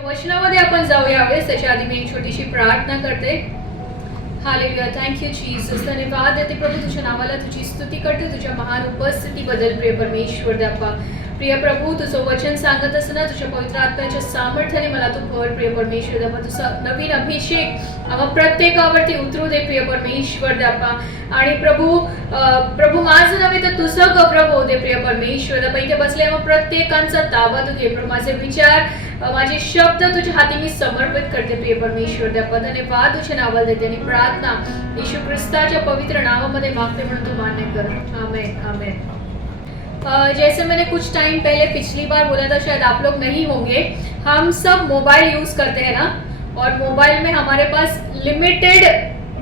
वचनामध्ये आपण जाऊया वेळेस त्याच्या आधी मी एक छोटीशी प्रार्थना करते. हालेलुया. Thank you Jesus. धन्यवाद देते प्रभू तुझ्या नावाला, तुझी स्तुती करते तुझ्या महान उपस्थितीबद्दल. प्रिय परमेश्वर देवा, प्रिय प्रभू तुझं वचन सांगत असताना तुझ्या पवित्र आत्म्याच्या सामर्थ्याने मला तू भर. प्रिय परमेश्वर देवा, तुझा नवीन अभिषेक आम्हा प्रत्येकावरती उतरू दे. प्रिय परमेश्वर देवा, आणि प्रभू माझं नव्हे तर तुझं गौरव होऊ दे. प्रिय परमेश्वर देवा, इथे बसले आम्हा प्रत्येकांचा ताबा तू घे. माझे विचार माझे शब्द तुझ्या हाती मी समर्पित करते. प्रिय परमेश्वर देवा, धन्यवाद तुझ्या नावाला देते आणि प्रार्थना यीशु ख्रिस्ताच्या पवित्र नावामध्ये मागते म्हणून तू मान्य कर. आमेन आमेन. जैसे मैंने कुछ टाइम पहले पिछली बार बोला था, शायद आप लोग नहीं होंगे, हम सब मोबाइल यूज करते हैं ना, और मोबाइल में हमारे पास लिमिटेड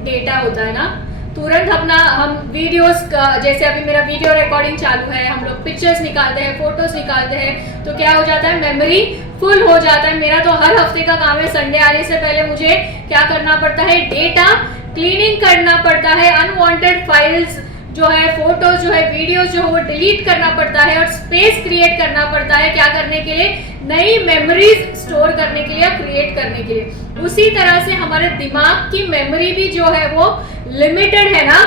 डेटा होता है ना. तुरंत हम वीडियोस जैसे अभी मेरा वीडियो रिकॉर्डिंग चालू है, हम लोग पिक्चर्स निकालते हैं, फोटोज निकालते हैं, तो क्या हो जाता है, मेमोरी फुल हो जाता है. मेरा तो हर हफ्ते का काम है, संडे आने से पहले मुझे क्या करना पड़ता है, डेटा क्लीनिंग करना पड़ता है. अनवांटेड फाइल्स जो है, फोटोज जो है, वीडियो जो है वो डिलीट करना पड़ता है और स्पेस क्रिएट करना पड़ता है. क्या करने के लिए, नई मेमोरीज स्टोर करने के लिए, क्रिएट करने के लिए. उसी तरह से हमारे दिमाग की मेमोरी भी जो है वो लिमिटेड है ना,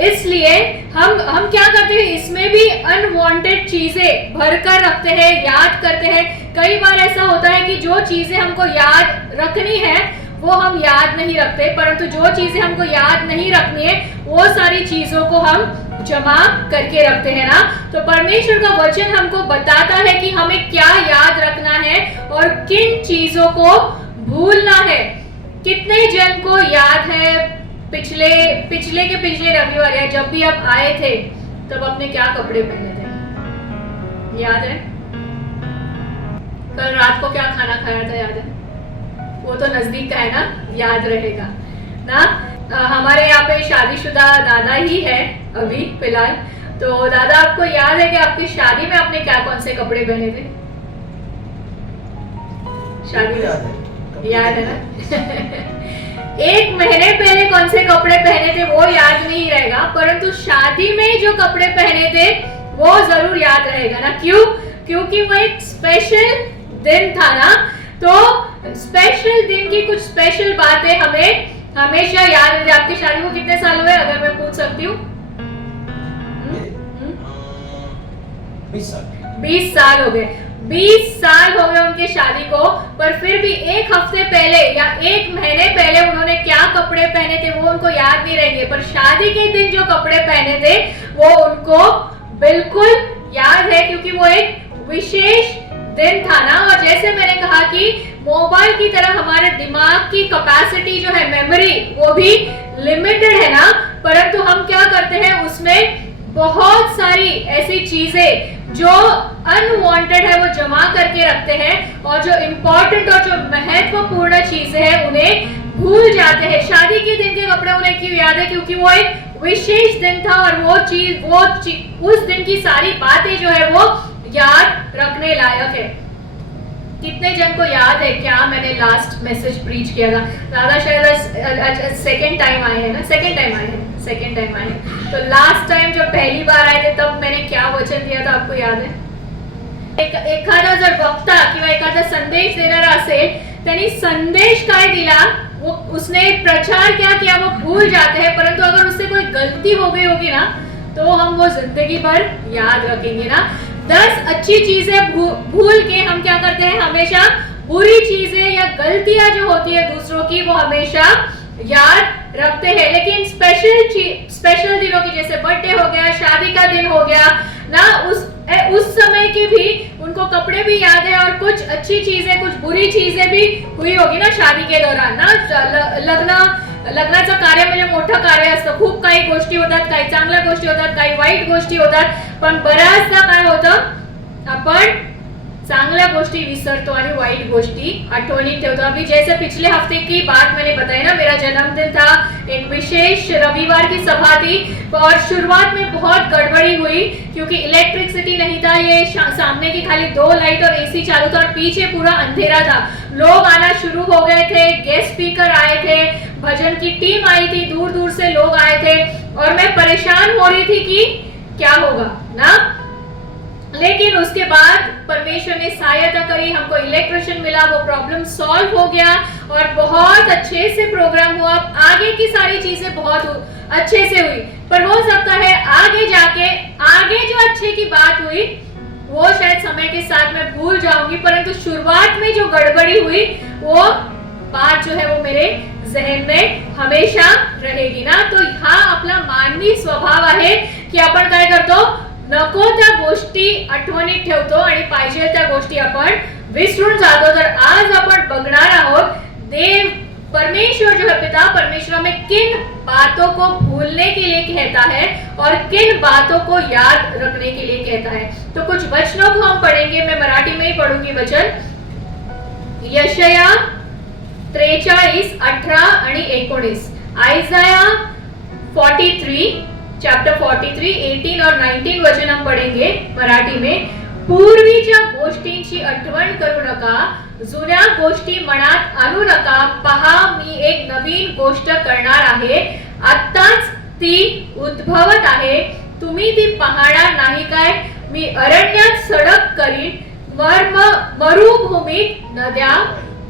इसलिए हम क्या करते हैं, इसमें भी अनवांटेड चीजें भरकर रखते हैं, याद करते हैं. कई बार ऐसा होता है कि जो चीजें हमको याद रखनी है वो हम याद नहीं रखते, परंतु जो चीजें हमको याद नहीं रखनी है वो सारी चीजों को हम जमा करके रखते हैं ना. तो परमेश्वर का वचन हमको बताता है कि हमें क्या याद रखना है और किन चीजों को भूलना है. कितने जन को याद है पिछले के रविवार या जब भी आप आए थे तब आपने क्या कपड़े पहने थे, याद है? कल रात को क्या खाना खाया था, याद है? वो तो नजदीक का है ना, याद रहेगा ना. हमारे यहाँ पे शादीशुदा दादा ही है अभी फिलहाल. तो दादा, आपको याद है कि आपकी शादी में आपने क्या कौन से कपड़े पहने थे? शादी में याद है ना. एक महीने पहले कौन से कपड़े पहने थे वो याद नहीं रहेगा, परंतु शादी में जो कपड़े पहने थे वो जरूर याद रहेगा ना. क्यों? क्योंकि वो एक स्पेशल दिन था ना. तो स्पेशल दिन की कुछ स्पेशल बातें हमें हमेशा याद रहे. आपकी शादी को कितने साल हुए, अगर मैं पूछ सकती हूँ? 20 साल हो गए. 20 साल हो गए उनकी शादी को, पर फिर भी एक हफ्ते पहले या एक महीने पहले उन्होंने क्या कपड़े पहने थे वो उनको याद नहीं रहेंगे, पर शादी के दिन जो कपड़े पहने थे वो उनको बिल्कुल याद है, क्योंकि वो एक विशेष दिन था ना. और जैसे मैंने कहा कि मोबाइल की तरह हमारे दिमाग की कैपेसिटी जो है, मेमोरी, वो भी लिमिटेड है ना, परंतु हम क्या करते हैं, उसमें बहुत सारी ऐसी चीजें जो अनवांटेड है वो जमा करके रखते हैं, और जो इम्पोर्टेंट और जो महत्वपूर्ण चीजें हैं उन्हें भूल जाते हैं. शादी के दिन के कपड़े उन्हें क्यों याद है? क्योंकि वो एक विशेष दिन था और वो चीज उस दिन की सारी बातें जो है वो याद रखने लायक है. कितने जन को याद है क्या मैंने लास्ट मैसेज प्रीच किया था? दादा शायद सेकेंड टाइम आए हैं ना, सेकेंड टाइम आए हैं. तो लास्ट टाइम जब पहली बार आए थे तब मैंने क्या वचन दिया था, आपको याद है? एखादा जर वक्ता किंवा एखादा संदेश देणारा असेल, त्यांनी संदेश काय दिला, वो उसने प्रचार क्या किया वो भूल जाते हैं, परंतु अगर उससे कोई गलती हो गई होगी ना तो हम वो जिंदगी भर याद रखेंगे ना. 10 अच्छी चीजें भूल के हम क्या करते हैं, हमेशा बुरी चीजें या गलतियां जो होती है दूसरों की वो हमेशा याद रखते हैं. लेकिन स्पेशल दिनों की, जैसे बर्थडे हो गया, शादी का दिन हो गया ना, उस समय की भी उनको कपड़े भी याद है, और कुछ अच्छी चीजें कुछ बुरी चीजें भी हुई होगी ना शादी के दौरान ना. लग्नाचं कार्य म्हणजे मोठं कार्य असतं. खूप काही गोष्टी होतात, काही चांगल्या गोष्टी होतात, काही वाईट गोष्टी होतात, पण बऱ्याचदा काय होतं, आपण चांगल्या गोष्टी विसरतो आणि वाईट गोष्टी आठवणीत ठेवतो. अभी जैसे पिछले हफ्ते की बात मैंने बताई ना, मेरा जन्मदिन था, एक विशेष रविवार की सभा थी, और शुरुआत में बहुत गड़बड़ी हुई क्योंकि इलेक्ट्रिसिटी नहीं था. ये सामने की खाली 2 लाइट और एसी चालू था और पीछे पूरा अंधेरा था. लोग आना शुरू हो गए थे, गेस्ट स्पीकर आए थे, भजन की टीम आई थी, दूर दूर से लोग आए थे, और मैं परेशान हो रही थी कि क्या होगा ना. लेकिन उसके बाद परमेश्वर ने सहायता करी, हमको इलेक्ट्रिशियन मिला, वो प्रॉब्लम सॉल्व हो गया और बहुत अच्छे से प्रोग्राम हुआ। आगे की सारी चीजें बहुत अच्छे से हुई, पर हो सकता है आगे जाके आगे जो अच्छे की बात हुई वो शायद समय के साथ मैं भूल जाऊंगी, परंतु शुरुआत में जो गड़बड़ी हुई वो बात जो है वो मेरे जहन में हमेशा रहेगी ना। तो हा आपला मानवी स्वभाव आहे की आपण काय करतो, नको त्या गोष्टी आठवणीत ठेवतो आणि पाहिजे त्या गोष्टी आपण विसरून जातो। तर आज आपण बघणार आहोत देव परमेश्वर जो है पिता परमेश्वर हमें किन बातों को भूलने के लिए कहता है और किन बातों को याद रखने के लिए कहता है। तो कुछ वचनों को हम पढ़ेंगे, मैं मराठी में ही पढ़ूंगी वचन। यशाया 43, 18 आणि 19, आयजाया 43 चैप्टर 43, 18 और 19 वचन हम पढ़ेंगे मराठी में। पूर्वीच्या गोष्टींची आठवण करू नका, जुन्या गोष्टी मनात आणू नका, पहा मी एक नवीन गोष्ट करणार आहे, आत्ताच ती उद्भवत आहे, तुम्ही ती पाहणार नाही काय, मी अरण्यात सडक करीन, मरुभूमीत नद्या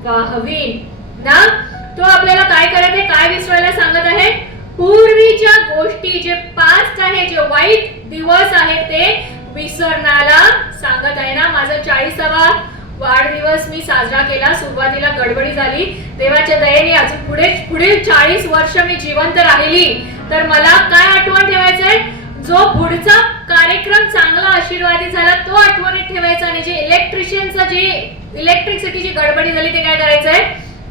वाहवीन ना। तो आपल्याला काय करायचं आहे, काय विसरायला सांगत आहे, पूर्वीच्या गोष्टी जे पास्ट आहे, जे वाईट दिवस आहे ते विसरण्याला सांगत आहे ना। माझा 40वा वाढदिवस मी साजरा केला, सुरुवातीला गडबडी झाली, देवाच्या दयेने अजून पुढील 40 वर्ष मी जिवंत राहिली, तर मला काय आठवण ठेवायचंय, जो पुढचा कार्यक्रम चांगला आशीर्वादी झाला तो आठवणीत ठेवायचा आणि जे इलेक्ट्रिशियनचं जे इलेक्ट्रिसिटीची गडबडी झाली ते काय करायचंय,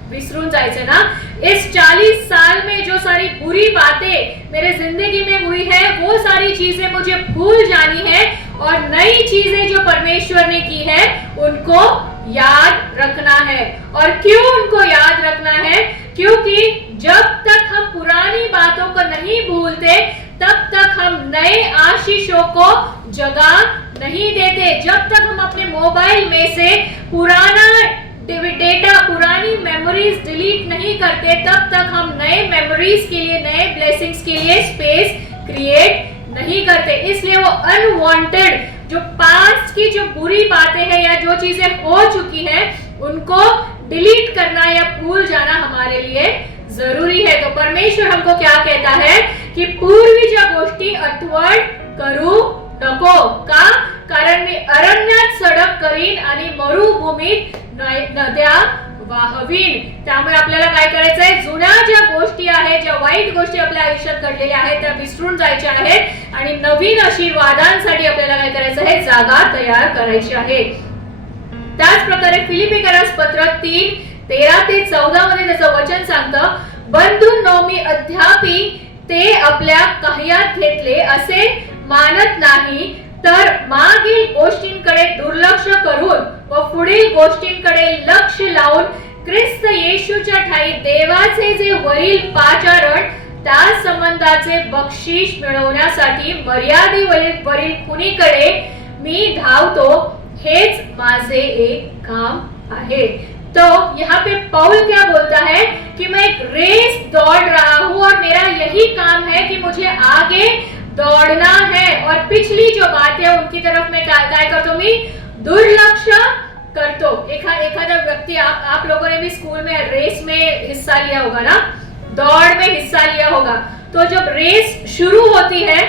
विसरून जायचे ना। इस 40 साल में जो सारी बुरी बातें मेरे जिंदगी में हुई है वो सारी चीजें मुझे भूल जानी है और नई चीजें जो परमेश्वर ने की है उनको याद रखना है। और क्यों उनको याद रखना है, क्योंकि जब तक हम पुरानी बातों को नहीं भूलते तब तक हम नए आशीषों को जगह नहीं देते। जब तक हम अपने मोबाइल में से पुराना डेटा, पुरानी मेमोरीज डिलीट नहीं करते तब तक हम नए मेमोरीज के लिए, नए ब्लेसिंग्स के लिए स्पेस क्रिएट नहीं करते। इसलिए वो अनवांटेड जो पास्ट की जो बुरी बातें हैं या जो चीजें हो चुकी है उनको डिलीट करना या भूल जाना हमारे लिए जरूरी है। तो परमेश्वर हमको क्या कहता है कि पूर्वीच्या गोष्टी आठवण करू नको का, कारण मी अरण्यात सडक करीन आणि मरुभूमीत नद्या वाहवीन। त्यामुळे आपल्याला काय करायचंय, जुन्या ज्या गोष्टी आहेत, ज्या वाईट गोष्टी आपल्या आयुष्यात घडलेल्या आहेत त्या विसरून जायच्या आहेत आणि नवीन आशीर्वादांसाठी आपल्याला काय करायचं आहे, जागा तयार करायची आहे। त्याच प्रकारे फिलिपिकरास पत्र 3, 13 ते 14 मध्ये त्याचं वचन सांगतं, बंधूंनो मी अद्यापि ते आपल्या काह्यात घेतले असे मानत नाही, तर मागील गोष्टींकडे दुर्लक्ष करून व पुढील गोष्टींकडे लक्ष लावून ख्रिस्त येशूच्या ठाई देवाचे जे वरील पाचारण त्या संबंधाचे बक्षीस मिळवण्यासाठी मर्यादेवरील खुणीकडे मी धावतो, हेच माझे एक काम आहे। तो यहाँ पे पौल क्या बोलता है कि मैं एक रेस दौड़ रहा हूँ और मेरा यही काम है कि मुझे आगे दौड़ना है और पिछली जो बातें है उनकी तरफ मैं काय करतो, मी दुर्लक्ष करतो। एखादा व्यक्ति, आप लोगों ने भी स्कूल में रेस में हिस्सा लिया होगा ना, दौड़ में हिस्सा लिया होगा। तो जब रेस शुरू होती है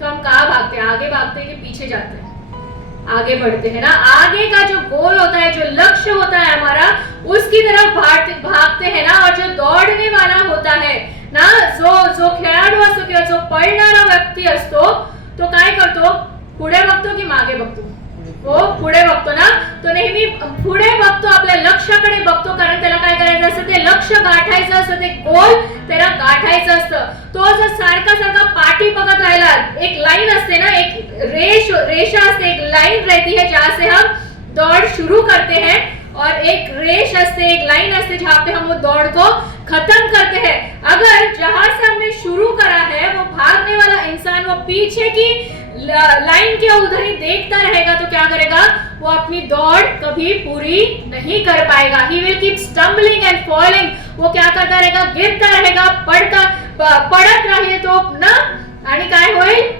तो हम कहाँ भागते हैं, आगे भागते हैं कि पीछे जाते हैं, आगे बढ़ते हैं ना। आगे का जो गोल होता है, जो लक्ष्य होता है हमारा, उसकी तरफ भागते हैं ना। और जो दौड़ने वाला होता है ना, जो खेळाडू असतो किंवा जो पळणारा व्यक्ती असतो तो काय करतो, पुढे बघतो की मागे बघतो, वो पुढे बघतो ना। तो नेहमी पुढे बघतो, आपल्या लक्ष्याकडे बघतो, कारण त्याला काय करायचं असतं, ते लक्ष्य गाठायचं असतं, ते गोल त्याला गाठायचं असतं। तो जर सारखा पाठी बघत राहिला, एक लाइन असते ना, एक रेषा असते, एक लाइन रहती है जहां से हम दौड़ शुरू करते हैं और एक रेस असते, एक लाइन असते जहां पे हम वो दौड़ को खत्म करते हैं। अगर जहां से हमने शुरू करा है वो भागने वाला इंसान वो पीछे की लाइन के उधर ही देखता रहेगा तो क्या करेगा, वो अपनी दौड़ कभी पूरी नहीं कर पाएगा। He will keep stumbling and falling. वो क्या करता रहेगा, गिरता रहेगा, पडत राहील तो ना, आणि काय होईल,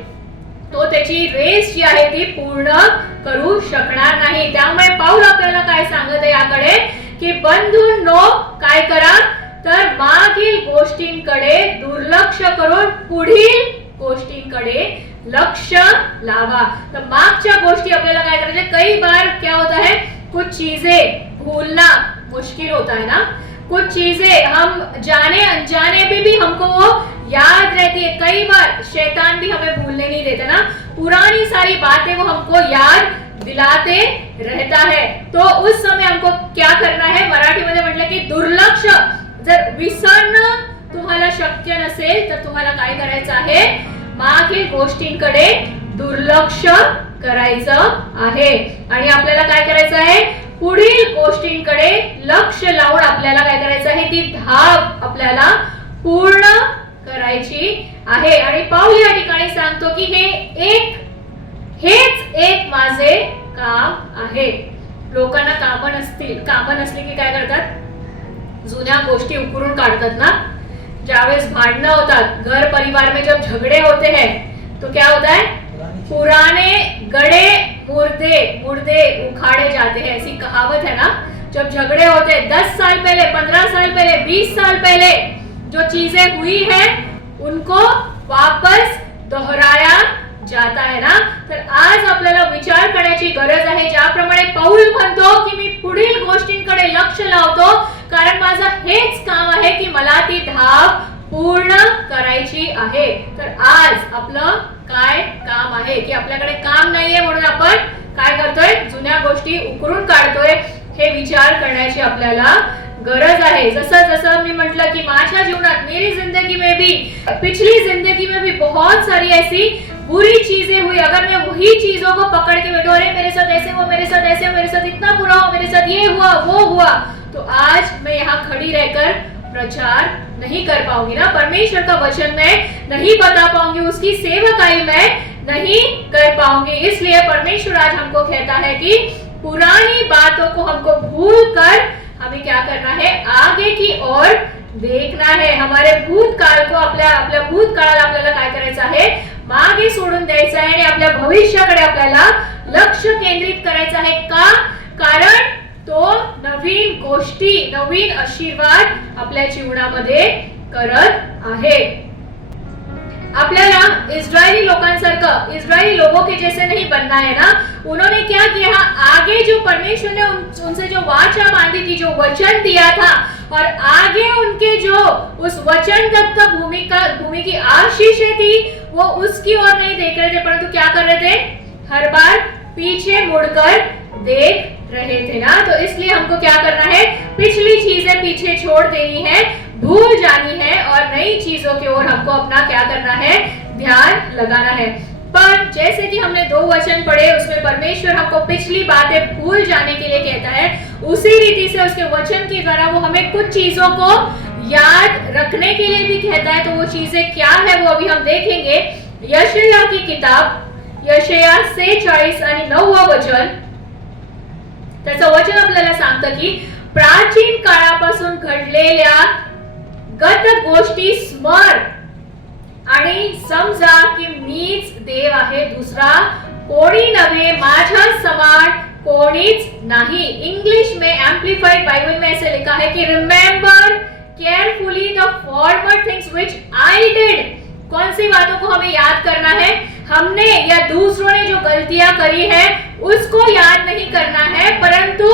तो त्याची रेस जी आहे ती पूर्ण करू शकणार नाही. त्यामुळे पाऊल आपल्याला काय सांगत आहे याकडे की बंधूंनो काय करा तर मागील गोष्टींकडे दुर्लक्ष करून पुढील गोष्टींकडे लक्ष लावा. तर मागच्या गोष्टी आपल्याला काय करायचे. कई बार क्या होता है कुछ चीजें भूलना मुश्किल होता है ना. कुछ चीजें हम जाने अनजाने भी हमको वो याद रहती है. कई बार शैतान भी हमें भूलने नहीं देता ना. पुरानी सारी बातें वो हमको याद दिलाते रहता है. तो उस समय हमको क्या करना है. मराठीमध्ये म्हटलं की दुर्लक्ष. जर विसरणं तुम्हाला शक्य नसेल तर तुम्हाला काय करायचं आहे मागील गोष्टींकडे दुर्लक्ष करायचं आहे आणि आपल्याला काय करायचं आहे पुढील गोष्टींकडे लक्ष लावून आपल्याला काय करायचं आहे ती धाव आपल्याला पूर्ण करायची आहे. आणि पाऊल या ठिकाणी सांगतो की हेच एक माझे काम आहे. लोकांना कामं नसली की काय करतात जुन्या गोष्टी उकरून काढतात ना. ज्यावेळेस भांडणं होतात घर परिवार में जब झगड़े होते हैं तो क्या होता है पुराने गड़े मुर्दे उखाड़े जाते हैं. ऐसी कहावत है ना. जब झगड़े होते हैं 10 साल पहले 15 साल पहले 20 साल पहले जो चीजें हुई है उनको वापस दोहराया जाता है ना. तर आज आपल्याला विचार करण्याची गरज आहे. ज्याप्रमाणे पाऊल म्हणतो की मी पुढील गोष्टींकडे लक्ष लावतो कारण माझं हेच काम आहे की मला ती धाव पूर्ण करायची आहे. तर आज आपलं काय काम आहे की आपल्याकडे काम नाहीये म्हणून आपण काय करतोय जुन्या गोष्टी उकरून काढतोय. हे विचार करण्याची आपल्याला गरज आहे. जसं मी म्हटलं की माझ्या जीवनात मेरी जिंदगी में भी पिछली जिंदगी में भी बहुत सारी ऐसी बुरी चीजें हुई. अगर मैं वही चीजों को पकड़ के बैठो अरे मेरे साथ ऐसे हुआ मेरे साथ ऐसे मेरे साथ इतना बुरा हुआ मेरे साथ ये हुआ वो हुआ तो आज मैं यहाँ खड़ी रहकर प्रचार नहीं कर पाऊंगी ना. परमेश्वर का वचन मैं नहीं बता पाऊंगी. उसकी सेवकाई मैं नहीं कर पाऊंगी. इसलिए परमेश्वर आज हमको कहता है कि पुरानी बातों को हमको भूल कर हमें क्या करना है आगे की ओर देखना है. हमारे भूतकाळ को आपल्या भूतकाळाला आपल्याला काय करायचं आहे मागे सोडून द्यायचं आहे आणि आपल्या भविष्याकडे आपल्याला लक्ष केंद्रित करायचं आहे. का कारण तो नवीन गोष्टी नवीन आशीर्वाद आपल्या जीवनामध्ये करत आहे. आपल्याला इस्राएली लोकांसारखं इस्राएली लोगों के जैसे नहीं बनना है ना. उन्होंने क्या किया आगे जो परमेश्वर ने उनसे जो वाचा बांधी थी जो वचन दिया था और आगे उनके जो उस वचनदत्त भूमि की आशीषें थी वो उसकी ओर नहीं देख रहे थे परंतु क्या कर रहे थे हर बार पीछे मुड़कर देख रहे थे ना. तो इसलिए हमको क्या करना है पिछली चीजें पीछे छोड़ देनी है भूल जानी है और नई चीजों की ओर हमको अपना क्या करना है ध्यान लगाना है. पर जैसे कि हमने 2 वचन पढ़े उसमें परमेश्वर हमको पिछली बातें भूल जाने के लिए कहता है उसी रीति से उसके वचन के द्वारा वो हमें कुछ चीजों को याद रखने के लिए भी कहता है. तो वो चीजें क्या है वो अभी हम देखेंगे. यशाया की किताब यशाया 46 आणि 9 वचन त्याचं वचन आपल्याला सांगतं की प्राचीन काळापासून घडलेल्या गत गोष्टी स्मर आणि समजा की मीच देव आहे दुसरा कोणी नव्हे माझ्या समान कोणीच नाही. इंग्लिश में एम्प्लीफाइड बाइबल में ऐसे लिखा है कि remember carefully the former things which I did. कौन सी बातों को हमें याद करना है हमने या दूसरों ने जो गलतियां करी है उसको याद नहीं करना है परंतु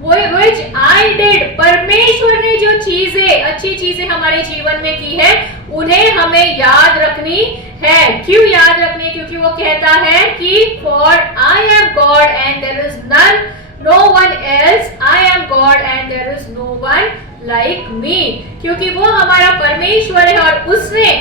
which I did परमेश्वर ने जो चीजें अच्छी चीजें हमारे जीवन में की है उन्हें हमें याद रखनी है. क्यों याद रखनी क्योंकि वो कहता है कि for I am God and there is no one else. I am God and there is no one like me. क्योंकि वो हमारा परमेश्वर है और उसने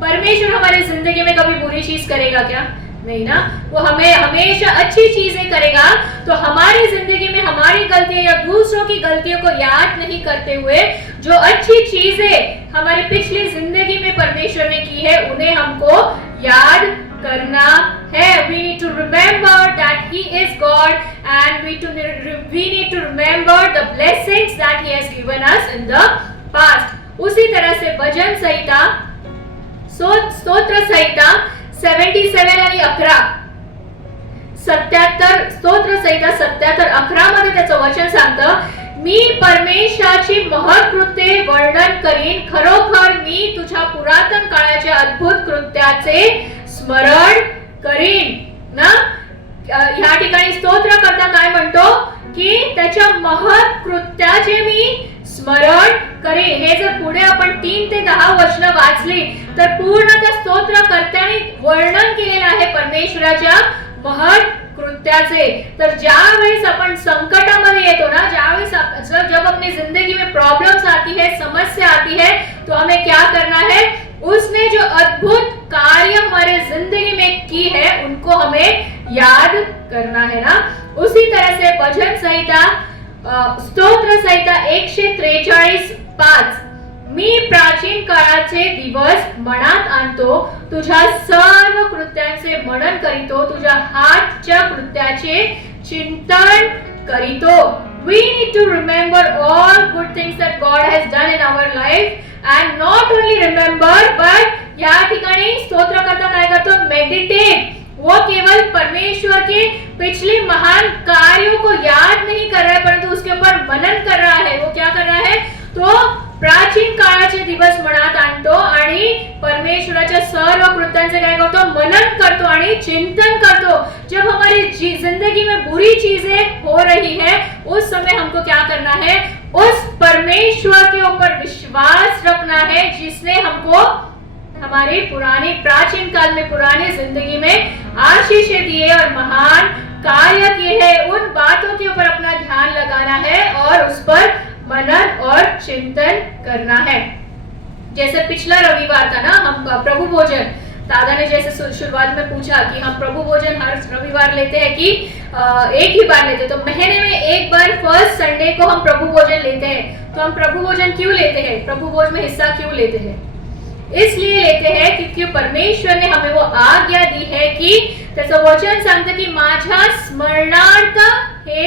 परमेश्वर हमारी जिंदगी में कभी बुरी चीज करेगा क्या नहीं ना. वो हमें हमेशा अच्छी चीजें करेगा. तो हमारी जिंदगी में हमारी गलतियां या दूसरों की गलतियों को याद नहीं करते हुए जो अच्छी चीजें हमारी पिछली जिंदगी में परमेश्वर ने की है उन्हें हमको याद करना है. We need to remember that He is God and we need to remember the blessings that He has given us in the past. उसी तरह से भजन संहिता स्तोत्र संहिता 77 आणि 11 77 स्तोत्र संहिता 77:11 मध्ये त्याचं वचन सांगतं, मी परमेश्वराची महत्कृत्ये वर्णन करीन, खरोखर मी तुझ्या पुरातन काळाच्या अद्भुत कृत्याचे स्मरण करीन ना. ह्या ठिकाणी स्तोत्र करता काय म्हणतो की त्याच्या महत्कृत्याचे मी स्मरण करीन. हे जर पुढे आपण 3 ते 10 वचन वाचली तर पूर्ण त्या स्तोत्रकर्त्याने वर्णन केलेलं आहे परमेश्वराच्या महत्कृत्याचे. तर ज्यावेळेस आपण संकटामध्ये येतो ना, ज्यावेळेस जब अपनी जिंदगी में प्रॉब्लम्स आती है, समस्या आती है, तो हमें क्या करना है, उसने जो अद्भुत कार्य हमारे जिंदगी में की है उनको हमें याद करना है ना. उसी तरह से भजन संहिता स्तोत्र संहिता 143:5 मी प्राचीन काळाचे दिवस मनात आणतो, तुझ्या सर्व कृत्यांचे मनन करीतो, तुझ्या हातच्या कृत्याचे चिंतन करीतो. We need to remember all good things that God has done in our life and not only remember but या ठिकाणी स्तोत्रकर्ता काय करतो, मेडिटेट. वो केवल परमेश्वर के पिछले महान कार्यों को याद नहीं कर रहा है परंतु उसके ऊपर मनन कर रहा है. वो क्या कर रहा है, तो प्राचीन काळाचे दिवस मनात आणतो आणि परमेश्वराच्या सर्व कृत्यांचे काय करतो, मनन करतो आणि चिंतन करतो. जब हमारी जिंदगी में बुरी चीजें हो रही है उस समय हमको क्या करना है, उस परमेश्वर के ऊपर विश्वास रखना है जिसने हमको हमारी पुरानी प्राचीन काल में पुरानी जिंदगी में आशीषें दिए और महान कार्य किए हैं. उन बातों के ऊपर अपना ध्यान लगाना है और उस पर मनन और चिंतन करना है. जैसे पिछला रविवार था ना, हम प्रभु भोजन, दादा ने जैसे शुरुआत में पूछा कि हम प्रभु भोजन हर रविवार लेते हैं कि एक ही बार लेते हैं, तो महीने में एक बार फर्स्ट संडे को हम प्रभु भोजन लेते हैं. तो हम प्रभु भोजन क्यों लेते हैं, प्रभु भोज में हिस्सा क्यों लेते हैं, इसलिए लेते हैं क्योंकि परमेश्वर ने हमें वो आज्ञा दी है की त्याचं वचन सांगतं की माझ्या स्मरणार्थ हे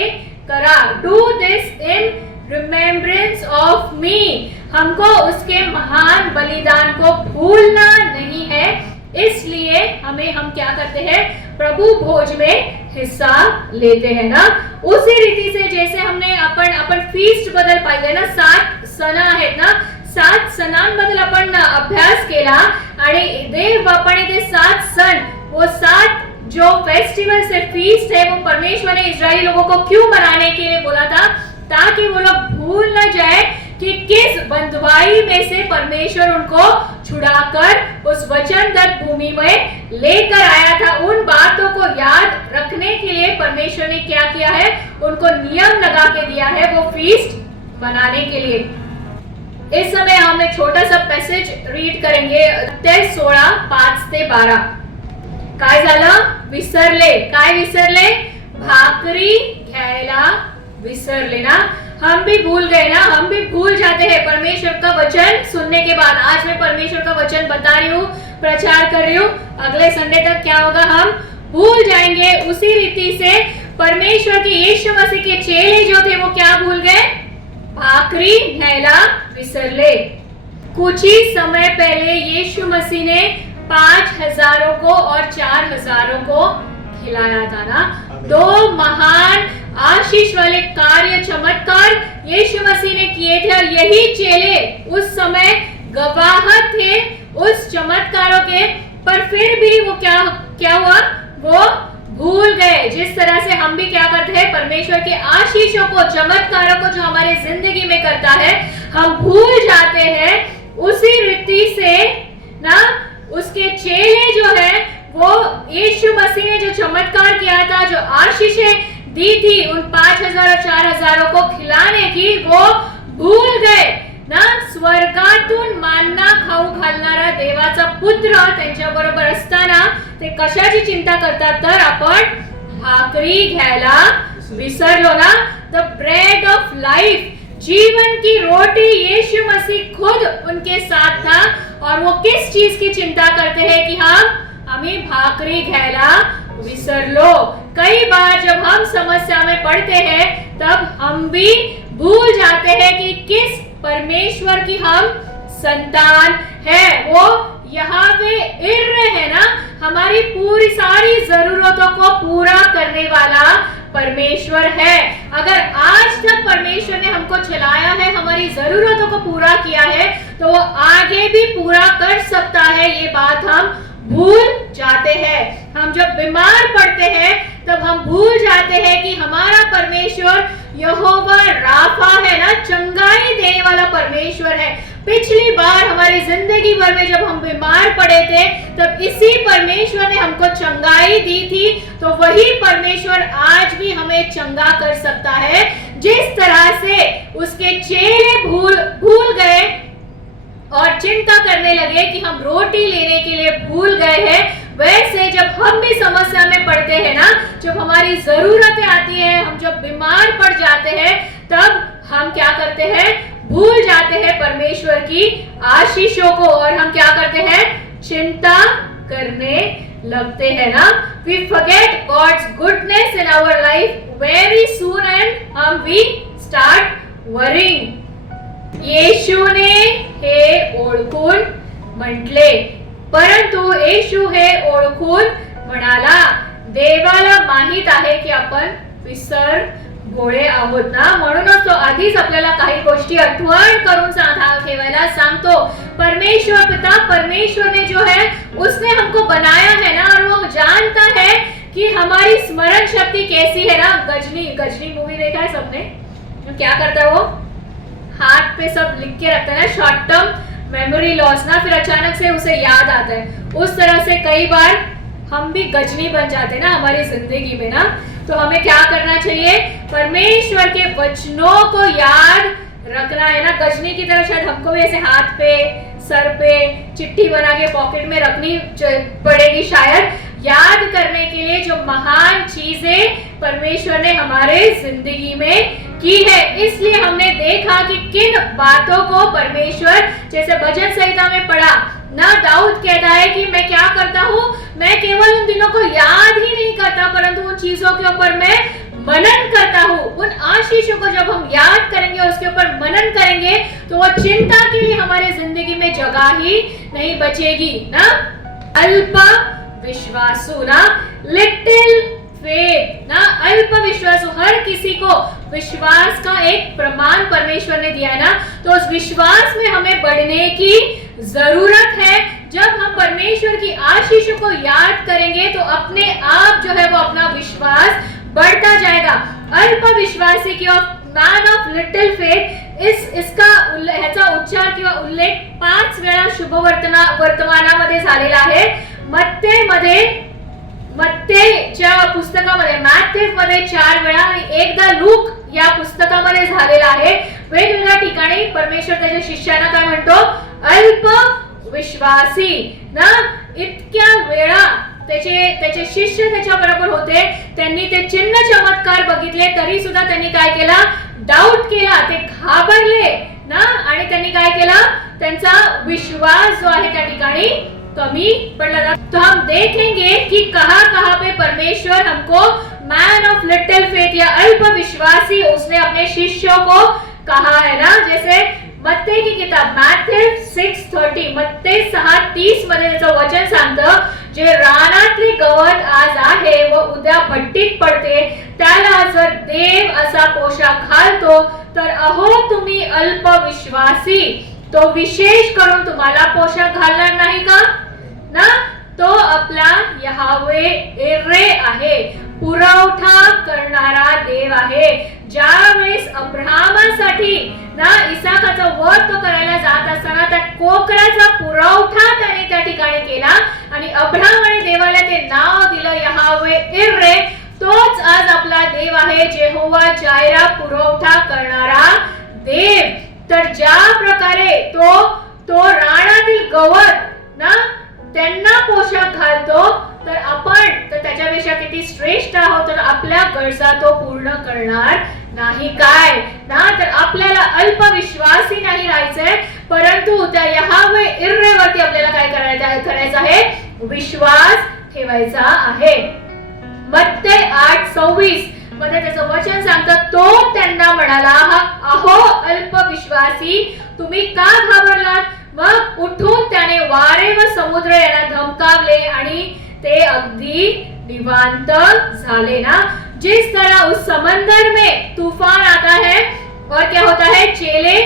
करा, do this in remembrance of me. हमको उसके महान बलिदान को भूलना नहीं है, इसलिए हम क्या करते हैं, प्रभु भोज में हिस्सा लेते हैं ना. उसी रीती से जैसे हमने आपण फीस्ट बद्दल पाहिले ना, 7 सण आहेत ना, 7 सणांबद्दल आपण अभ्यास केला आणि देव बापाने ते 7 सण, वो 7 जो फेस्टिवल से फीस्ट है, वो परमेश्वर ने इजरायली लोगों को क्यों मनाने के लिए बोला था, ताकि वो लोग भूल न जाए कि किस बंधुआई में से परमेश्वर उनको छुड़ाकर उस वचनदत्त भूमि में लेकर आया था. उन बातों को याद रखने के लिए परमेश्वर ने क्या किया है, उनको नियम लगा के दिया है वो फीस्ट मनाने के लिए. इस समय हम एक छोटा सा पैसेज रीड करेंगे, अध्याय 16 5 ते 12. काय झालं, विसरले, काय विसरले, भाकरी घ्यायला विसरले ना. हम भी भूल गए ना, हम भी भूल जाते हैं परमेश्वर का वचन सुनने के बाद. आज मैं परमेश्वर का वचन बता रही हूँ, प्रचार कर रही हूँ, अगले संडे तक क्या होगा, हम भूल जाएंगे. उसी रीति से परमेश्वर के यीशु मसीह के चेले जो थे वो क्या भूल गए, भाकरी घ्यायला विसरले. कुछ ही समय पहले यीशु मसीह ने 5,000 को और 4,000 को खिलाया था ना. 2 महान आशीष वाले कार्य चमत्कार यीशु मसीह ने किए थे और यही चेले उस समय गवाह थे उस चमत्कारों के, पर फिर भी वो क्या हुआ, वो भूल गए. जिस तरह से हम भी क्या करते हैं, परमेश्वर के आशीषों को, चमत्कारों को जो हमारे जिंदगी में करता है हम भूल जाते हैं. उसी रीति से ना उसके चेले जो है वो यीशु मसीह ने जो चमत्कार किया था, जो आशीषें दी थी उन 5,000 और 4,000 को खिलाने की, वो भूल गए ना. स्वर्गातून मान्ना खाऊ घालणारा देवाचा पुत्र त्यांच्या बरोबर असताना ते कशाची चिंता करतात, तर आपण भाकरी घ्यायला विसरलो ना. द ब्रेड ऑफ लाइफ, जीवन की रोटी, यीशु मसीह खुद उनके साथ था और वो किस चीज की चिंता करते हैं कि हमें भाकरी घ्यायला विसरलो. कई बार जब हम समस्या में पड़ते हैं तब हम भी भूल जाते हैं कि किस परमेश्वर की हम संतान है. वो यहावे इर्रे है ना, हमारी पूरी सारी जरूरतों को पूरा करने वाला परमेश्वर है। अगर आज तक परमेश्वर ने हमको चलाया है, हमारी जरूरतों को पूरा किया है, तो वो आगे भी पूरा कर सकता है। ये बात हम भूल जाते हैं। हम जब बीमार पड़ते हैं तब हम भूल जाते हैं कि हमारा परमेश्वर यहोवा राफा है ना, चंगाई देने वाला परमेश्वर है। पिछली बार हमारी जिंदगी भर में जब हम बीमार पड़े थे तब इसी परमेश्वर ने हमको चंगाई दी थी, तो वही परमेश्वर आज भी हमें चंगा कर सकता है। जिस तरह से उसके चेले भूल गए और चिंता करने लगे कि हम रोटी लेने के लिए भूल गए हैं, वैसे जब हम भी समस्या में पड़ते हैं ना, जब हमारी जरूरतें आती हैं, हम जब बीमार पड़ जाते हैं, तब हम क्या करते हैं, भूल जाते हैं परमेश्वर की आशीषों को और हम क्या करते हैं, चिंता करने लगते हैं ना। We forget God's goodness in our life very soon and we start worrying. येशूने हे ओळखून म्हटले, परंतु येशू हे ओळखून म्हणाला, देवाला माहित आहे की आपण विसर भोळे आहोत ना, म्हणूनच तो आधीच आपल्याला काही गोष्टी आठवण करून ठेवायला सांगतो। परमेश्वर पिता, परमेश्वर ने जो है उसने हमको बनाया है ना, और वो जानता है कि हमारी स्मरण शक्ति कैसी है ना। गजनी मूवी देखा है सबने? क्या करता है वो, हाथ पे सब लिख के रखता है ना, शॉर्ट टर्म मेमोरी लॉस ना, फिर अचानक से उसे याद आता है। उस तरह से कई बार हम भी गजनी बन जाते हैं ना हमारी जिंदगी में ना। तो हमें क्या करना चाहिए, परमेश्वर के वचनों को याद रखना है ना। गजनी की तरह शायद हमको भी ऐसे हाथ पे, सर पे चिट्ठी बना के पॉकेट में रखनी पड़ेगी शायद, याद करने के लिए जो महान चीजें परमेश्वर ने हमारे जिंदगी में की है। इसलिए हमने देखा कि किन बातों को परमेश्वर, जैसे भजन संहिता में पढ़ा ना, दाऊद कहता है कि मैं क्या करता हूँ, मैं केवल उन दिनों को याद ही नहीं करता, परंतु उन चीजों के ऊपर मैं मनन करता हूँ। उन आशीषों को जब हम याद करेंगे, उसके ऊपर मनन करेंगे, तो वो चिंता के लिए हमारे जिंदगी में जगह ही नहीं बचेगी ना। अल्प विश्वासु ना, लिटिल फेथ ना, अल्प विश्वासु, हर किसी को विश्वास का एक प्रमाण परमेश्वर ने दिया है ना, तो उस विश्वास में हमें बढ़ने की जरूरत है। जब हम परमेश्वर की आशीषों को याद करेंगे तो अपने आप जो है वो अपना विश्वास बढ़ता जाएगा। अल्प विश्वासी की मैन ऑफ लिटिल फेथ, इसका ह्याचा उच्चार किंवा उल्लेख 5 वेळा शुभ वर्तमानामध्ये झालेला आहे। मत्तेच्या पुस्तकामध्ये, मॅथ्यू मध्ये 4 वेळा आणि एकदा लूक या पुस्तकामध्ये झालेला आहे। वेगवेगळ्या ठिकाणी परमेश्वर त्याच्या शिष्यांना काय म्हणतो, अल्प विश्वासी ना। इतक्या वेळा त्याचे शिष्य त्याच्या बरोबर होते, त्यांनी ते चिन्ह चमत्कार बघितले, तरी सुद्धा त्यांनी काय केला, डाऊट केला, ते घाबरले ना, आणि त्यांनी काय केला, त्यांचा विश्वास जो आहे त्या ठिकाणी कमी पड़ता। तो हम देखेंगे कि कहां पे परमेश्वर हमको मैन ऑफ लिटिल फेथ या अल्प विश्वासी उसने अपने शिष्यों को कहा है ना। जैसे मत्ते की किताब मॅथ्यू 6:30, मत्ते 6:30 मध्ये त्याचं वचन सांगतं, जे रानातली गवत आज आहे व उद्या भट्टीत पडते, त्याला जर देव असा पोशाख घालतो, तर अहो तुम्ही अल्प विश्वासी, तो विशेष करून तुम्हाला पोशाख घालणार नाही का ना। तो आपला यहोवा इर्रे आहे, पुरवठा करणारा देव आहे। ज्यावेळेस अब्राहमासाठी ना इसाकाचा वध तो करायला जात असताना त्या कोकराचा पुरवठा त्याने त्या ठिकाणी केला आणि अब्राहम आणि देवाला ते नाव दिलं यहोवा इर्रे। तोच आज आपला देव आहे, जेहोवा जायरा, पुरवठा करणारा देव। तर ज्या प्रकारे तो रानातील गवत ना त्यांना पोशाख घालतो, तर आपण तर त्याच्यापेक्षा किती श्रेष्ठ आहोत, तर आपल्या गरजा तो पूर्ण करणार नाही काय ना। तर आपल्याला अल्पविश्वासी नाही राहायचंय, परंतु त्या यहोवा इर्रेवरती आपल्याला काय करायचं आहे, विश्वास ठेवायचा आहे। मत्ते 8:26 मध्ये त्याचं वचन सांगतं, तो त्यांना म्हणाला, अहो अल्पविश्वासी, तुम्ही का घाबरलात? मग उठून त्याने वारे व समुद्र यांना धमकावले आणि ते अगदी निवांत झाले ना. जिस तरह उस समंदर में तूफान आता है और क्या होता है, चेले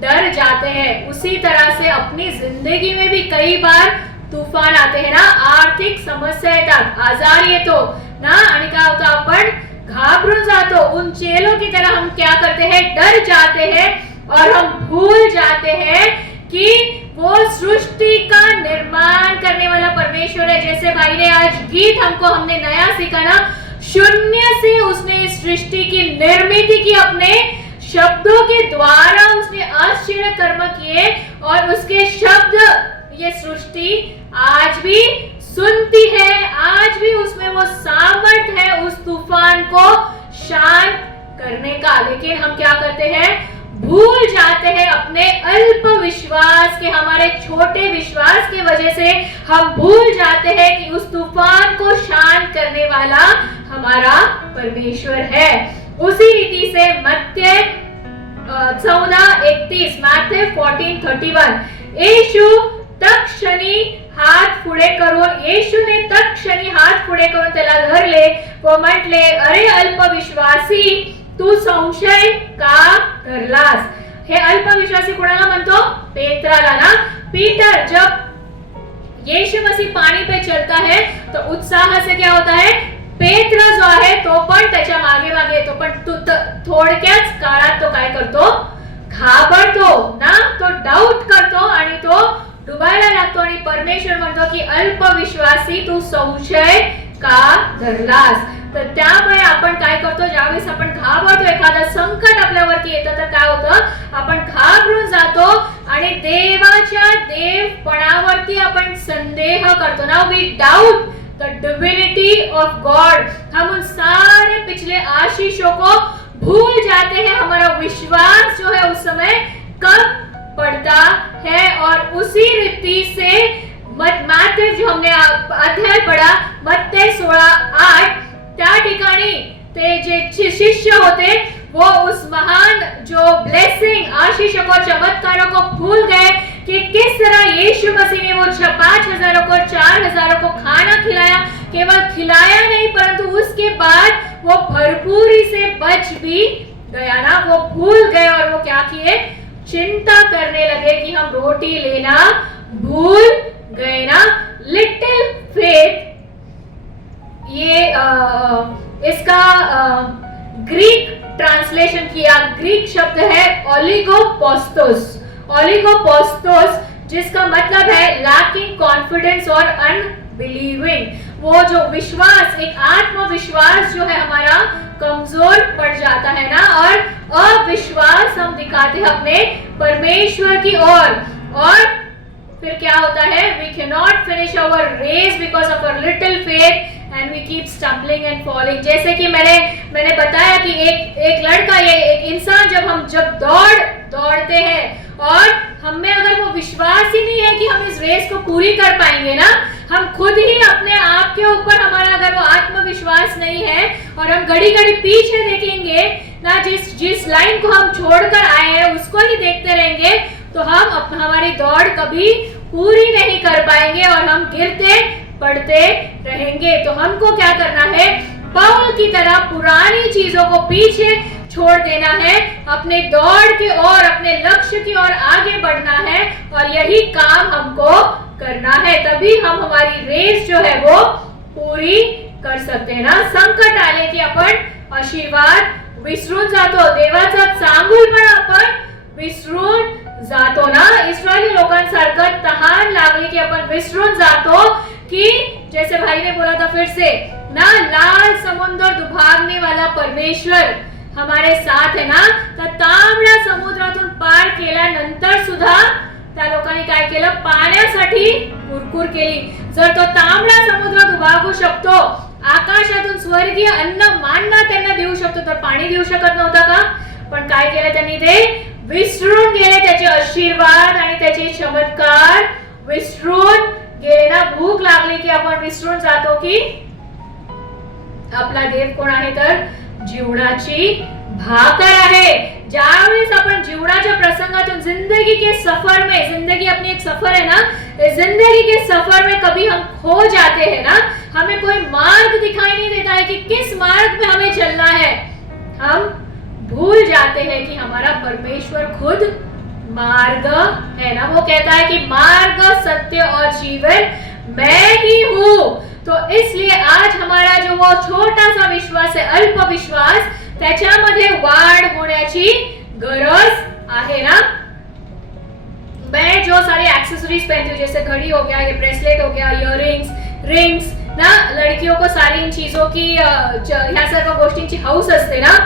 डर जाते हैं, उसी तरह से अपनी जिंदगी में भी कई बार तूफान आते हैं ना. आर्थिक समस्या येतात, आजार येतो ना, आणि काय होतं, आपण घाबरून जातो. उन चेलों की तरह हम क्या करते हैं, डर जाते हैं और हम भूल जाते हैं कि वो सृष्टि का निर्माण करने वाला परमेश्वर है. जैसे भाई ने आज गीत हमने नया सीखा ना, शून्य से उसने इस सृष्टि की निर्मित की, अपने शब्दों के द्वारा उसने आश्चर्य कर्म किए और उसके शब्द ये सृष्टि आज भी सुनती है. आज भी उसमें वो सामर्थ है उस तूफान को शांत करने का. लेकिन हम क्या करते हैं, भूल जाते हैं अपने अल्प विश्वास के, हमारे छोटे विश्वास की वजह से हम भूल जाते हैं कि उस तूफान को शांत करने वाला हमारा परमेश्वर है. उसी रीति से मत्ती 14:31, मत्ती 14:31, येशूने तत्क्षणी हात पुढे करून त्याला धरले व म्हटले, अरे अल्पविश्वासी, तू संशय का धरलास. हे अल्पविश्वासी कोणाला म्हणतो, पेत्राला ना. पीटर जब यीशु मसीह पानी पे चलता है तो उत्साह से क्या होता है, पेत्र जो आहे तो पण त्याच्या मागे मागे येतो. पण थोडक्याच काळात तो काय करतो, घाबरतो ना, तो डाऊट करतो आणि तो डुबायला लागतो. आणि परमेश्वर म्हणतो की अल्पविश्वासी, तू संशय का धरलास. तर त्यामुळे आपण काय करतो, ज्यावेळेस आपण घाबरतो, एखादा संकट आपल्यावरती येतं, तर काय होतं, आपण घाबरून जातो आणि देवाच्या देवपणावरती आपण संदेह करतो ना. We doubt the divinity of God. हम उन सारे पिछले आशीषों को भूल जाते हैं. हमारा विश्वास जो है उस समय कम पड़ता है. और उसी रीति से मत्ती जो हमने अध्याय पढ़ा, मत्ती 16:8, त्या ठिकाणी ते जे शिष्य होते वो उस महान जो ब्लेसिंग, आशीषों को, चमत्कारों को भूल गए कि किस तरह यीशु मसीह ने वो 5,000 को 4,000 को खाना खिलाया. केवल खिलाया नहीं परंतु उसके बाद वो भरपूरी से बच भी गया ना. वो भूल गए और वो क्या किए, चिंता करने लगे कि हम रोटी लेना भूल गए ना. लिटिल फेथ, ये इसका ग्रीक ट्रांसलेशन किया, ग्रीक शब्द है ओलिगोपोस्टोस. ओलिगोपोस्टोस जिसका मतलब है लैकिंग कॉन्फिडेंस और अनबिलीविंग. वो जो विश्वास, एक आत्मविश्वास जो है हमारा कमजोर पड़ जाता है ना, और अविश्वास हम दिखाते हैं अपने परमेश्वर की ओर. और फिर क्या होता है, we cannot finish our race because of our little faith and we keep stumbling and falling. जैसे कि मैंने बताया कि एक लड़का, ये एक इंसान, जब दौड़ते हैं और हमें अगर वो विश्वास ही नहीं है कि हम इस रेस को पूरी कर पाएंगे ना, हम खुद ही अपने आप के ऊपर, हमारा अगर वो आत्मविश्वास नहीं है और हम घड़ी घड़ी पीछे देखेंगे ना, जिस लाइन को हम छोड़कर आए हैं उसको ही देखते रहेंगे, तो हम हमारी दौड़ कभी पूरी नहीं कर पाएंगे और हम गिरते पड़ते रहेंगे. तो हमको क्या करना है, पौल की तरह पुरानी चीजों को पीछे छोड़ देना है, अपने दौड़ की ओर, अपने लक्ष्य की ओर आगे बढ़ना है और यही काम हमको करना है. तभी हम हमारी रेस जो है वो पूरी कर सकते हैं ना. संकट आले की आपण आशीर्वाद विसरून जातो, देवाचा चांगुलपणा आपण विसरून जातो ना. इस्रायली लोकांसारखं तहान लागली की आपण विसरून जातो कि जैसे भाई ने बोला था फिर से ना, लाल समुद्र दुभागने वाला परमेश्वर हमारे साथ है ना. तर तांबड्या समुद्रातून पार केल्यानंतर सुद्धा त्या लोकांनी काय केलं, पाण्यासाठी कुरकुर केली. जर तो तांबडा समुद्र दुभागू शकतो, आकाशातून स्वर्गीय अन्न मानना त्यांना देऊ शकतो, तर पाणी देऊ शकत नव्हता का? पण काय केलं त्यांनी, ते विसरून गेले त्याचे आशीर्वाद आणि त्याचे चमत्कार विसरून गेले ना. भूक लागली की आपण विसरून जातो की आपला देव कोण आहे, तर जीवनाची भाकर आहे. ज्यावेळेस आपण जीवनाच्या प्रसंगातून जिंदगी के सफर में, जिंदगी अपनी एक सफर है ना, जिंदगी के सफर में कभी हम खो जाते हैं ना, हमें कोई मार्ग दिखाई नहीं देता है कि किस मार्ग पे हमें चलना है, हम भूल जाते हैं कि हमारा परमेश्वर खुद मार्ग है ना। वो कहता है कि मार्ग, सत्य और जीवन मैं ही हूं। तो इसलिए आज हमारा जो वो छोटा सा विश्वास है, अल्प विश्वास, त्याच्यामध्ये वाढ होण्याची गरज आहे ना। मैं जो सारे एक्सेसरीज पहनती हूँ, जैसे घड़ी हो गया, ये ब्रेसलेट हो गया, इयररिंग्स, रिंग्स ना, लड़कियों को सारी इन चीजों की, ह्या सर्व गोष्टींची हौस असते ना,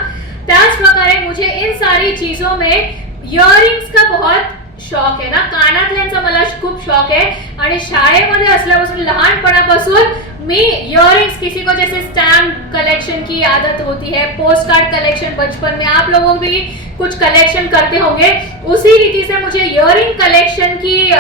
त्याच प्रकारे मुझे इन सारी चीजों में इयररिंग्स का बहुत शौक है ना, कानातल्यांचा मला खूप शौक है। आणि शाळेमध्ये असल्यापासून, लहानपणापासून मी इयररिंग्स, किसी को जैसे स्टैम्प कलेक्शन की आदत होती है, पोस्ट कार्ड कलेक्शन बचपन में, आप लोगों भी कुछ कलेक्शन करते होंगे, उसी रीति से मुझे इयररिंग कलेक्शन की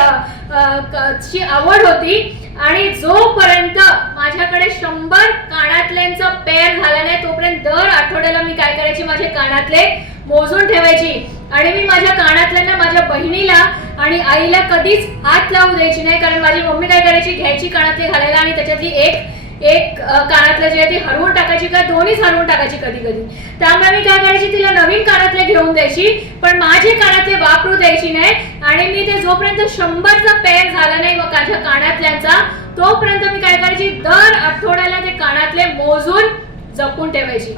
आवड होती। आणि जोपर्यंत माझ्याकडे 100 कानातल्यांचा पेअर झाला नाही तोपर्यंत दर आठवड्याला मी काय करायची, माझे कानातले मोजून ठेवायची आणि मी माझ्या कानातल्यांना माझ्या बहिणीला आणि आईला कधीच हात लावू द्यायची नाही, कारण माझी मम्मी काय करायची, घ्यायची कानातले घालायला आणि त्याच्यातली एक कानातले जे आहे ती हरवून टाकायची का दोन्हीच हरवून टाकायची कधी कधी। त्यामुळे मी काय करायची, तिला नवीन कानातले घेऊन द्यायची, पण माझे कानातले वापरू द्यायची नाही। आणि मी ते जोपर्यंत 100चा पेअर झाला नाही माझ्या कानातल्यांचा, तोपर्यंत मी काय करायची, दर आठवड्याला ते कानातले मोजून जपून ठेवायची।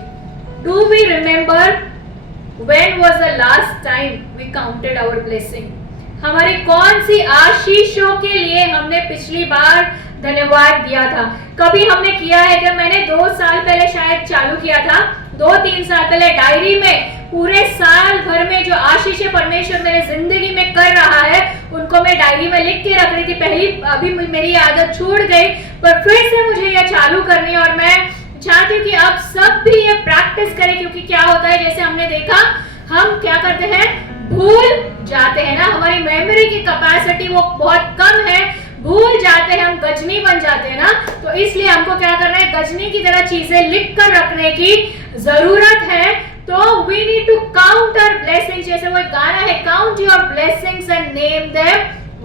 Do we remember when was the last time we counted our blessing? हमारी कौन सी आशीषों के लिए हमने पिछली बार धन्यवाद दिया था? कभी हमने किया है क्या? मैंने 2 साल पहले शायद चालू किया था, 2-3 साल पहले डायरी में पूरे साल भर में जो आशीषें परमेश्वर मेरे जिंदगी में कर रहा है उनको मैं डायरी में लिख के रख रही थी। पहली अभी मेरी आदत छूट गई, पर फिर से मुझे यह चालू करनी है और मैं चाहती हूँ कि आप सब भी ये प्रैक्टिस करें, क्योंकि क्या होता है, जैसे हमने देखा, हम क्या करते हैं, भूल जाते हैं ना, हमारी मेमोरी की कैपेसिटी वो बहुत कम है, भूल जाते हैं, हम गजनी बन जाते हैं ना। तो इसलिए हमको क्या करना है, गजनी की तरह चीजें लिख कर रखने की जरूरत है। तो we need to count our blessings, जैसे वो एक गाना है, count your blessings and name them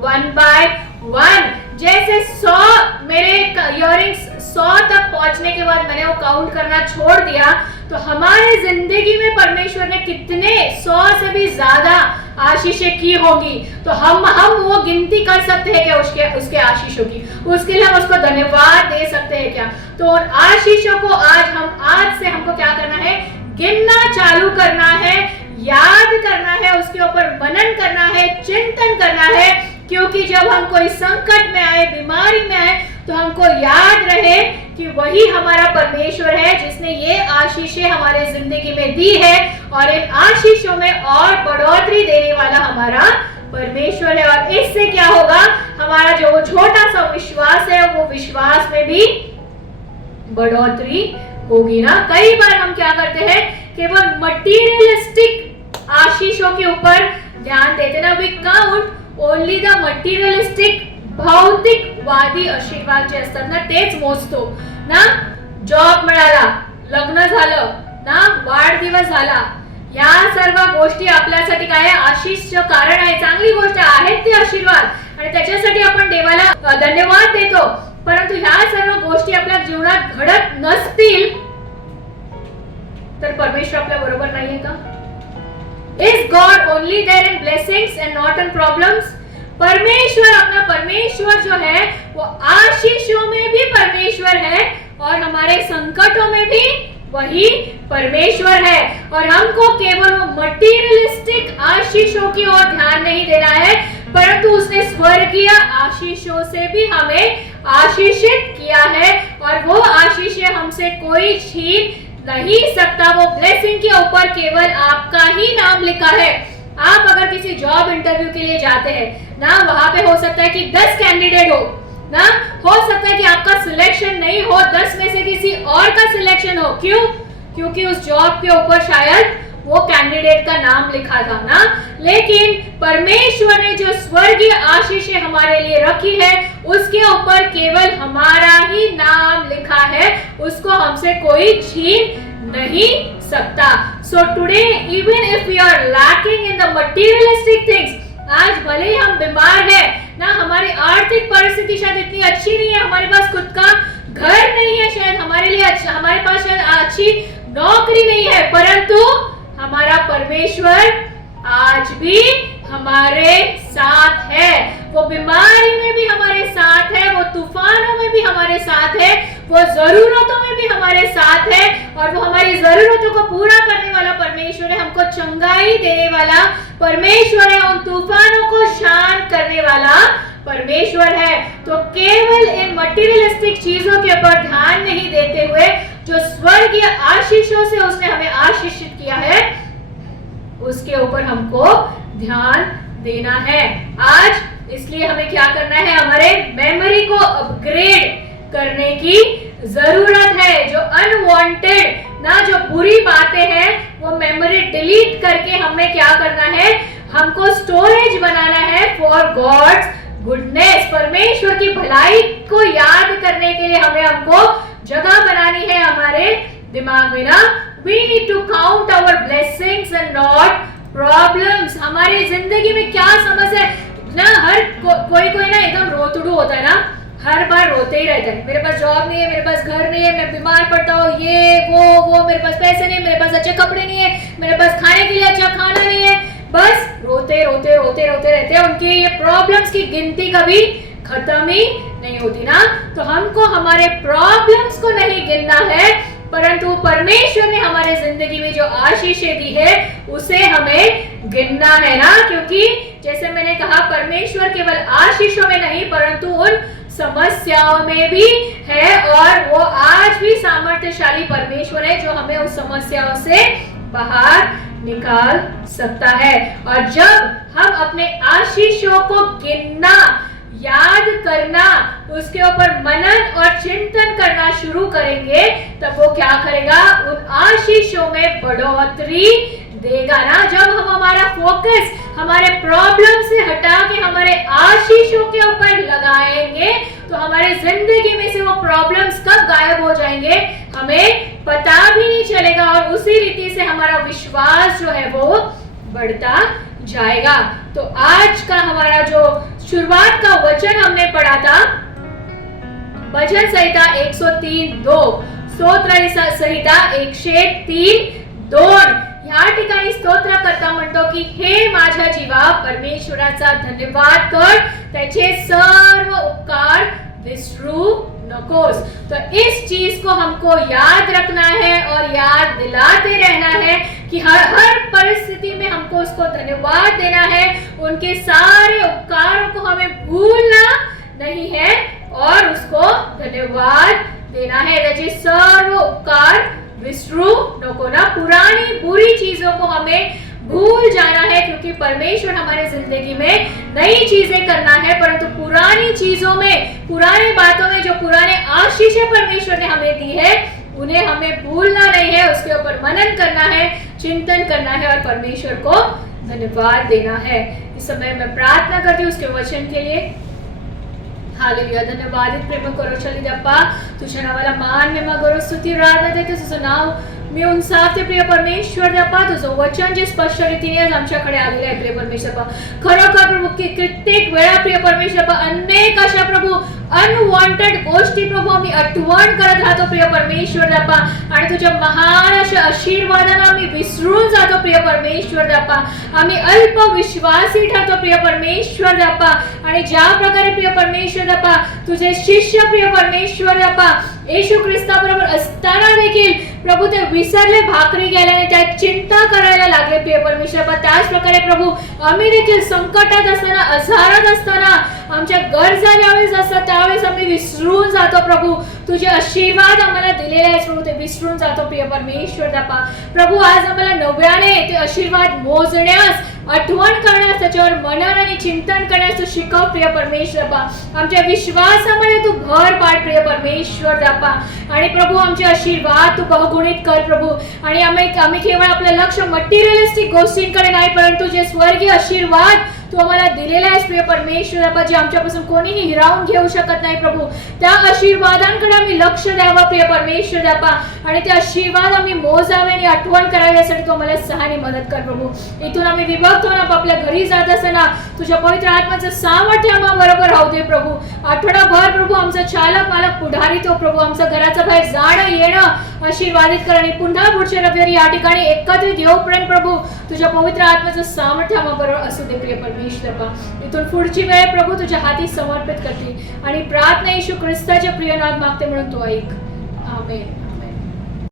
one by one. जैसे 100 मेरे इयररिंग्स 100 तक पहुंचने के बाद मैंने वो काउंट करना छोड़ दिया, तो हमारे जिंदगी में परमेश्वर ने कितने 100 से भी ज्यादा आशीषें की होंगी, तो हम वो गिनती कर सकते हैं क्या उसके आशीषों की? उसके लिए हम उसको धन्यवाद दे सकते हैं क्या? तो उन आशीषों को आज से हमको क्या करना है, गिनना चालू करना है, याद करना है, उसके ऊपर मनन करना है, चिंतन करना है, क्योंकि जब हम कोई संकट में आए, बीमारी में आए, तो हमको याद रहे कि वही हमारा परमेश्वर है जिसने ये आशीषें हमारे जिंदगी में दी है, और इन आशीषों में और बढ़ोतरी देने वाला हमारा परमेश्वर है। और इससे क्या होगा, हमारा जो वो छोटा सा विश्वास है, वो विश्वास में भी बढ़ोतरी होगी ना। कई बार हम क्या करते हैं, केवल मटीरियलिस्टिक आशीषों के ऊपर ध्यान देते ना, we count only the materialistic, भौतिकवादी आशीर्वाद जे असतात ना तेच मोजतो ना। जॉब मिळाला, लग्न झालं ना, वाढदिवस झाला, या सर्व गोष्टी आपल्यासाठी काय आहे, आशीषचं कारण आहे, चांगली गोष्ट आहेत ती आशीर्वाद, आणि त्याच्यासाठी आपण देवाला धन्यवाद देतो। परंतु ह्या सर्व गोष्टी आपल्या जीवनात घडत नसतील तर परमेश्वर आपल्या बरोबर नाहीये का? Is God only there in blessings and not in problems? परमेश्वर, अपना परमेश्वर जो है वो आशीषों में भी परमेश्वर है और हमारे संकटों में भी वही परमेश्वर है। और हमको केवल वो मटीरियलिस्टिक आशीषों की ओर ध्यान नहीं देना है, परंतु उसने स्वर्गीय आशीषों से भी हमें आशीषित किया है, और वो आशीषें हमसे कोई छीन नहीं सकता। वो ब्लेसिंग के ऊपर केवल आपका ही नाम लिखा है। आप अगर किसी जॉब इंटरव्यू के लिए जाते हैं ना, वहां पे हो सकता है कि 10 कैंडिडेट हो ना, हो सकता है कि आपका सिलेक्शन नहीं हो, 10 में से किसी और का सिलेक्शन हो। क्यों? क्योंकि उस जॉब के ऊपर शायद वो कैंडिडेट का नाम लिखा था ना। लेकिन परमेश्वर ने जो स्वर्गीय आशीषें हमारे लिए रखी है, उसके ऊपर केवल हमारा ही नाम लिखा है, उसको हमसे कोई छीन नहीं सकता। So today, even if we are lacking in the materialistic things, आज भले ही हम बीमार हैं ना, हमारी आर्थिक परिस्थिति शायद इतनी अच्छी नहीं है, हमारे पास खुद का घर नहीं है, शायद हमारे लिए हमारे पास शायद अच्छी नौकरी नहीं है, परंतु हमारा परमेश्वर आज भी हमारे साथ है। वो बीमारी में भी हमारे साथ है, वो तूफानों में भी हमारे साथ है, वो जरूरतों में भी हमारे साथ है, और वो हमारी जरूरतों को पूरा करने वाला परमेश्वर है, हमको चंगाई देने वाला परमेश्वर है, उन तूफानों को शांत करने वाला परमेश्वर है। तो केवल इन मटेरियलिस्टिक चीजों के ऊपर ध्यान नहीं देते हुए जो स्वर्गीय आशीषों से उसने हमें आशीषित किया है, उसके ऊपर हमको ध्यान देना है आज। इसलिए हमें क्या करना है, हमारे मेमोरी को अपग्रेड करने की जरूरत है। जो अनवांटेड ना, जो बुरी बातें हैं, वो मेमोरी डिलीट करके हमें क्या करना है, हमको स्टोरेज बनाना है फॉर गॉड्स गुडनेस। परमेश्वर की भलाई को याद करने के लिए हमको जगह बनानी है हमारे दिमाग में ना। We need to count our blessings and not problems। हमारी जिंदगी में क्या समस्या है ना, हर कोई ना एकदम रोतड़ू होता है ना, हर बार रोते ही रहता है, मेरे पास जॉब नहीं है, मेरे पास घर नहीं है, मैं बीमार पड़ता हूँ, ये वो मेरे पास पैसे नहीं, मेरे पास अच्छे कपड़े नहीं है, मेरे पास खाने के लिए अच्छा खाना नहीं है, बस रोते रहते हैं। उनकी ये प्रॉब्लम्स की गिनती कभी खत्म ही नहीं होती ना। तो हमको हमारे प्रॉब्लम्स को नहीं गिनना है, परंतु परमेश्वर ने हमारे जिंदगी में जो आशीषें दी है उसे हमें गिनना है ना। क्योंकि जैसे मैंने कहा, परमेश्वर केवल आशीषों में नहीं परंतु उन समस्याओं में भी है, और वो आज भी सामर्थ्यशाली परमेश्वर है जो हमें उस समस्याओं से बाहर निकाल सकता है। और जब हम अपने आशीषों को गिनना, याद करना, उसके ऊपर मनन और चिंतन करना शुरू करेंगे, तब वो क्या करेगा, उन आशीषों में बढ़ोतरी देगा ना। जब हम हमारा फोकस हमारे प्रॉब्लम से हटा के हमारे आशीषों के ऊपर लगाएंगे, तो हमारे जिंदगी में से वो प्रॉब्लम्स कब गायब हो जाएंगे हमें पता भी नहीं चलेगा, और उसी रीति से हमारा विश्वास जो है वो बढ़ता जाएगा। तो आज का हमारा जो शुरुआत का वचन हमने पढ़ा था, भजन संहिता 103:2, स्तोत्र संहिता 103:2। या ठिकाणी स्तोत्र करता म्हणतो की हे माझ्या जीवा परमेश्वराचा धन्यवाद कर, त्याचे सर्व उपकार विसरू नकोस। तो इस चीज को हमको याद रखना है और याद दिलाते रहना है कि हर परिस्थिति में हमको उसको धन्यवाद देना है, उनके सारे उपकारों को हमें भूलना नहीं है और उसको धन्यवाद देना है। त्याचे सर्व उपकार विसरू नको ना, पुरानी बुरी चीजों को हमें भूल जाना है, क्योंकि परमेश्वर हमारे जिंदगी में नई चीजें करना है, परंतु पुरानी चीजों में, पुरानी बातों में जो पुराने आशीषें परमेश्वर ने हमें दी है उन्हें हमें भूलना नहीं है, उसके ऊपर मनन करना है, चिंतन करना है और परमेश्वर को धन्यवाद देना है। इस समय मैं प्रार्थना करती हूँ उसके वचन के लिए। हालेलुया, धन्यवादित प्रेम करो चली अप्पा, तुझ्या नावाला मान महिमा करो, स्तुती आराधना देते, तुझं नाव मी उंचावते प्रिय परमेश्वर अप्पा, तुझं वचन जे स्पष्ट रीतीने आज आमच्याकडे आलेलं आहे प्रिय परमेश्वर अप्पा, खरोखर प्रभू की कित्येक वेळा प्रिय परमेश्वर अप्पा अनेक अशा प्रभू अनवॉन्टेड गोष्टी प्रभू आम्ही आठवण करत राहतो प्रिय परमेश्वर अप्पा, आणि तुझ्या महान अशा आशीर्वादांना आम्ही विसरून जातो प्रिय परमेश्वर अप्पा, आम्ही अल्प विश्वासी ठरतो प्रिय परमेश्वर अप्पा, आणि ज्या प्रकारे प्रिय परमेश्वर अप्पा तुझे शिष्य प्रिय परमेश्वर अप्पा येशू ख्रिस्ताबरोबर असताना देखील प्रभू ते विसरले, भाकरी गेल्याने त्या चिंता करायला लागले प्रिय परमेश्वर अप्पा, त्याच प्रकारे प्रभू आम्ही देखील संकटात असताना, आजारात असताना, आमच्या गरजा ज्यावेळेस असतात त्यावेळेस आम्ही विसरून जातो प्रभू, तुझे आशीर्वाद आम्हाला दिलेले आहेत प्रभू ते विसरून जातो प्रिय परमेश्वर अप्पा। प्रभू आज आम्हाला नव्याने ते आशीर्वाद मोजण्यास, आठवण करण्यास, त्याच्यावर मनन आणि चिंतन करण्यास तू शिकव प्रिय परमेश्वर अप्पा, आमच्या विश्वासामध्ये तू भर पाड प्रिय परमेश्वर अप्पा, आणि प्रभू आमचे आशीर्वाद तू बहुगुणित कर प्रभू, आणि आम्ही केवळ आपलं लक्ष मटेरियलिस्टिक गोष्टींकडे नाही परंतु जे स्वर्गीय आशीर्वाद तू आम्हाला दिलेला आहेस प्रिय परमेश्वर बाबा, जे आमच्यापासून कोणीही हिरावून घेऊ शकत नाही प्रभू. त्या आशीर्वादांकडे आम्ही लक्ष द्यावं प्रिय परमेश्वर बाबा, आणि ते आशीर्वाद आम्ही मोजावे आणि आठवण करावी यासाठी तू आम्हाला सहाय्य मदत कर प्रभू. इथून आम्ही विभक्त होऊन आपल्या घरी जात असताना तुझ्या पवित्र आत्म्याचं सामर्थ्य आम्हाबरोबर राहू दे प्रभू. आठवडाभर प्रभू आमचा चालक मालक पुढारी तो प्रभू, आमचं घराचं बाहेर जाणं येणं आशीर्वादित कर, आणि पुन्हा पुढच्या रविवारी या ठिकाणी एकत्रित येऊपर्यंत प्रभू तुझ्या पवित्र आत्म्याचं सामर्थ्य आम्हाबरोबर असू दे प्रिय परमेश्वर बाबा. इथून पुढची वेळ प्रभू तुझ्या हाती समर्पित करते आणि प्रार्थना येशू ख्रिस्ताच्या प्रिय नाद मागते म्हणून तू ऐक. आमेन.